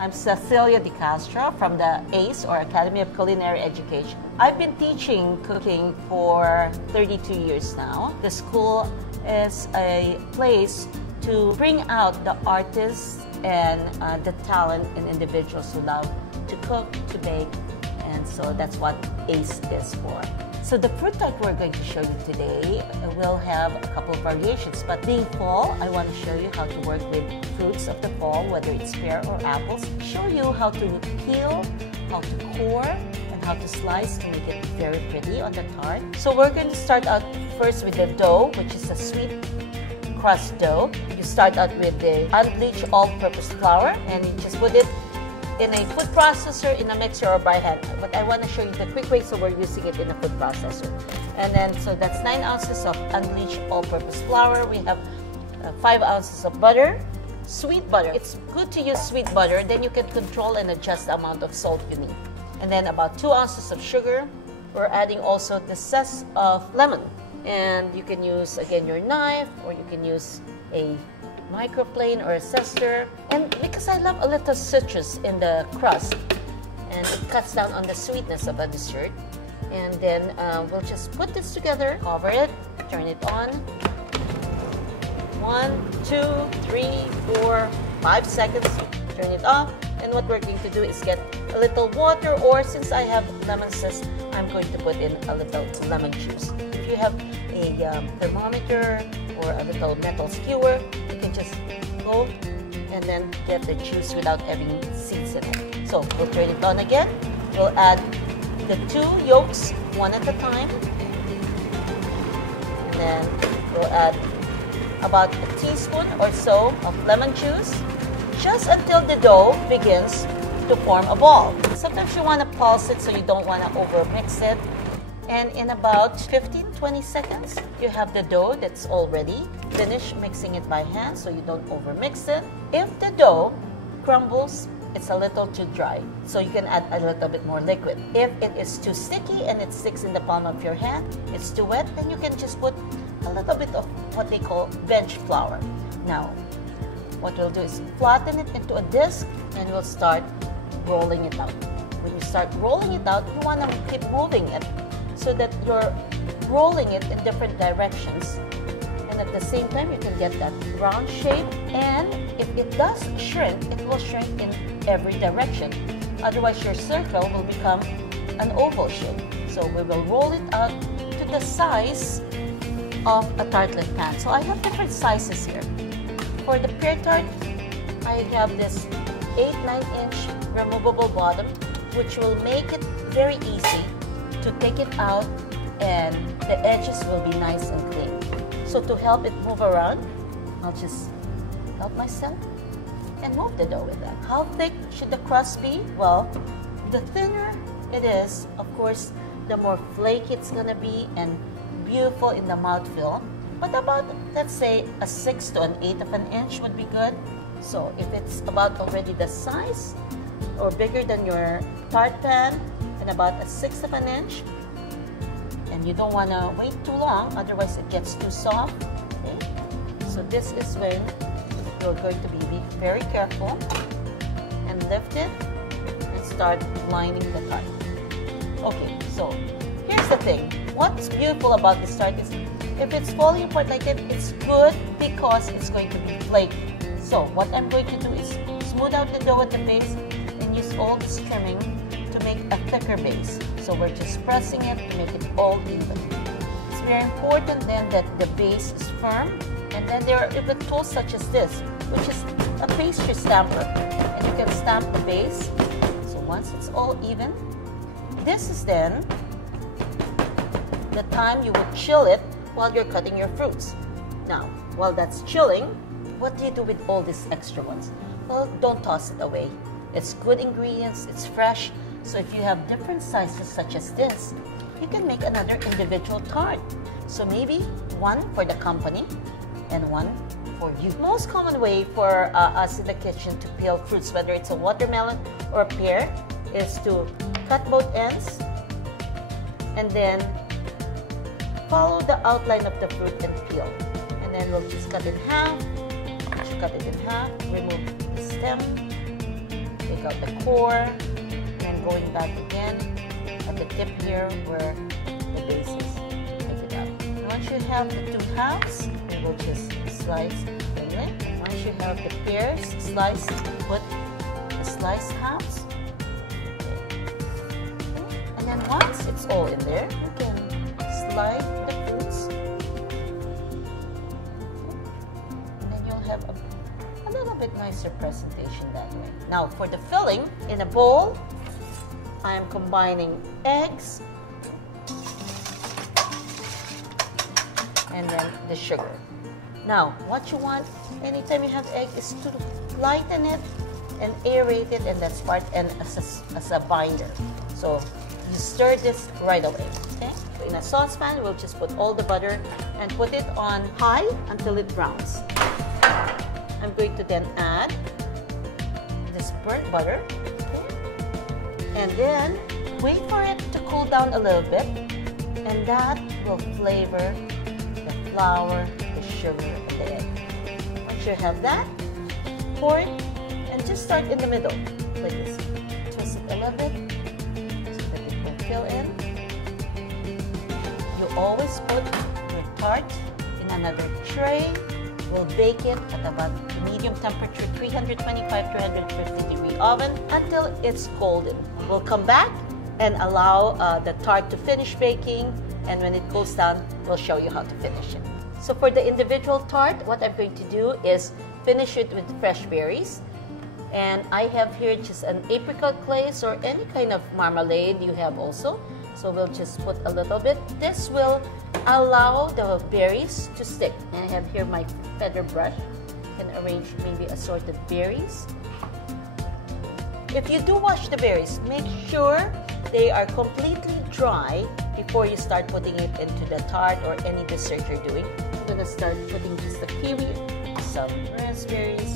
I'm Cecilia De Castro from the ACE, or Academy of Culinary Education. I've been teaching cooking for 32 years now. The school is a place to bring out the artists and the talent in individuals who love to cook, to bake, and so that's what ACE is for. So the fruit tart we're going to show you today will have a couple of variations, but being fall, I want to show you how to work with fruits of the fall, whether it's pear or apples, show you how to peel, how to core, and how to slice to make it very pretty on the tart. So we're going to start out first with the dough, which is a sweet crust dough. You start out with the unbleached all-purpose flour, and you just put it in a food processor, in a mixer, or by hand. But I want to show you the quick way, so we're using it in a food processor. And then, so that's 9 ounces of unbleached all-purpose flour. We have 5 ounces of butter, sweet butter. It's good to use sweet butter, then you can control and adjust the amount of salt you need. And then about 2 ounces of sugar. We're adding also the zest of lemon. And you can use, again, your knife, or you can use a microplane or a zester. And because I love a little citrus in the crust, and it cuts down on the sweetness of a dessert. And then we'll just put this together, cover it, turn it on. 1, 2, 3, 4, 5 seconds, turn it off. And what we're going to do is get a little water, or since I have lemon zest, I'm going to put in a little lemon juice. If you have a thermometer or a little metal skewer, you can just go and then get the juice without having seeds in it. So we'll turn it on again. We'll add the 2 yolks, one at a time. And then we'll add about a teaspoon or so of lemon juice, just until the dough begins to form a ball. Sometimes you want to pulse it, so you don't want to over mix it. And in about 15-20 seconds, you have the dough that's all ready. Finish mixing it by hand so you don't over mix it. If the dough crumbles, it's a little too dry, so you can add a little bit more liquid. If it is too sticky and it sticks in the palm of your hand, it's too wet, then you can just put a little bit of what they call bench flour. Now, what we'll do is flatten it into a disc, and we'll start rolling it out. When you start rolling it out, you want to keep moving it so that you're rolling it in different directions. And at the same time, you can get that round shape. And if it does shrink, it will shrink in every direction. Otherwise, your circle will become an oval shape. So we will roll it out to the size of a tartlet pan. So I have different sizes here. For the pear tart, I have this 8-9 inch removable bottom, which will make it very easy to take it out, and the edges will be nice and clean. So to help it move around, I'll just help myself and move the dough with that. How thick should the crust be? Well, the thinner it is, of course, the more flaky it's gonna be and beautiful in the mouthfeel. But about, let's say, a 6 to an 8 of an inch would be good. So if it's about already the size or bigger than your tart pan, and about a 1/6 of an inch, and you don't want to wait too long, otherwise it gets too soft. Okay? So this is when you're going to be very careful and lift it and start lining the tart. Okay, so here's the thing. What's beautiful about this tart is if it's falling apart like that, it's good because it's going to be flaky. So what I'm going to do is smooth out the dough at the base and use all this trimming to make a thicker base. So we're just pressing it to make it all even. It's very important then that the base is firm, and then there are even tools such as this, which is a pastry stamper, and you can stamp the base. So once it's all even, this is then the time you would chill it while you're cutting your fruits. Now, while that's chilling, what do you do with all these extra ones? Well, don't toss it away. It's good ingredients, it's fresh. So if you have different sizes such as this, you can make another individual tart. So maybe one for the company and one for you. Most common way for us in the kitchen to peel fruits, whether it's a watermelon or a pear, is to cut both ends and then follow the outline of the fruit and peel. And then we'll just cut it in half. Cut it in half, remove the stem, Take out the core, and then going back again at the tip here where the base is. Take it out. And once you have the 2 halves, we will just slice thinly. Once you have the pears sliced, put the sliced halves. And then once it's all in there, you can slide the fruits. And you'll have a little bit nicer presentation that way. Now for the filling, in a bowl, I am combining eggs and then the sugar. Now, what you want anytime you have egg is to lighten it and aerate it, and that's part and as a binder. So you stir this right away. Okay? So in a saucepan, we'll just put all the butter and put it on high until it browns. I'm going to then add this burnt butter, okay? And then wait for it to cool down a little bit, and that will flavor the flour, the sugar, and the egg. Once you have that, pour it and just start in the middle like this. Twist it a little bit so that it will fill in. You always put your tart in another tray. We'll bake it at about medium temperature, 325-350 degree oven until it's golden. We'll come back and allow the tart to finish baking, and when it cools down, we'll show you how to finish it. So for the individual tart, what I'm going to do is finish it with fresh berries. And I have here just an apricot glaze or any kind of marmalade you have also. So we'll just put a little bit. This will allow the berries to stick. And I have here my feather brush. You can arrange maybe assorted berries. If you do wash the berries, make sure they are completely dry before you start putting it into the tart or any dessert you're doing. I'm gonna start putting just the kiwi, some raspberries,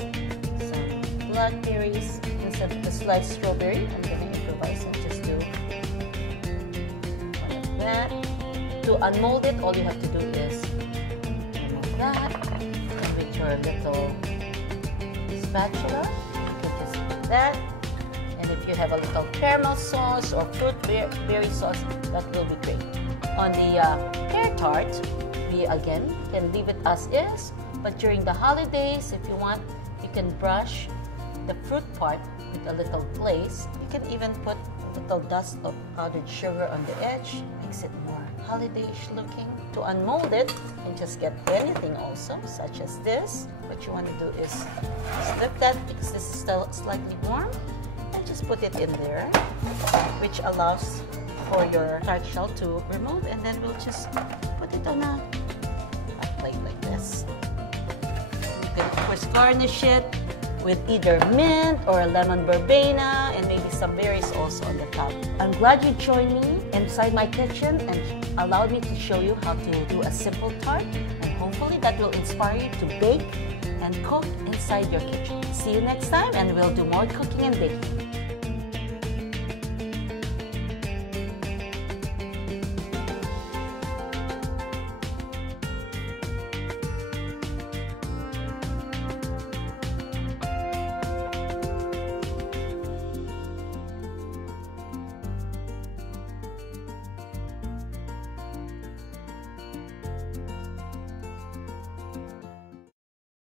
some blackberries, instead of the sliced strawberry. I'm gonna improvise and just do one of that. To unmold it, all you have to do is remove that, and with your little spatula, you can just do that. And if you have a little caramel sauce or fruit berry sauce, that will be great. On the pear tart, we again can leave it as is, but during the holidays, if you want, you can brush the fruit part with a little glaze. You can even put a little dust of powdered sugar on the edge, makes it more holiday-ish looking. To unmold it, you can just get anything also, such as this. What you want to do is slip that because this is still slightly warm, and just put it in there, which allows for your tart shell to remove, and then we'll just put it on a plate like this. You can of course garnish it with either mint or a lemon verbena and maybe some berries also on the top. I'm glad you joined me inside my kitchen and allowed me to show you how to do a simple tart, and hopefully that will inspire you to bake and cook inside your kitchen. See you next time, and we'll do more cooking and baking.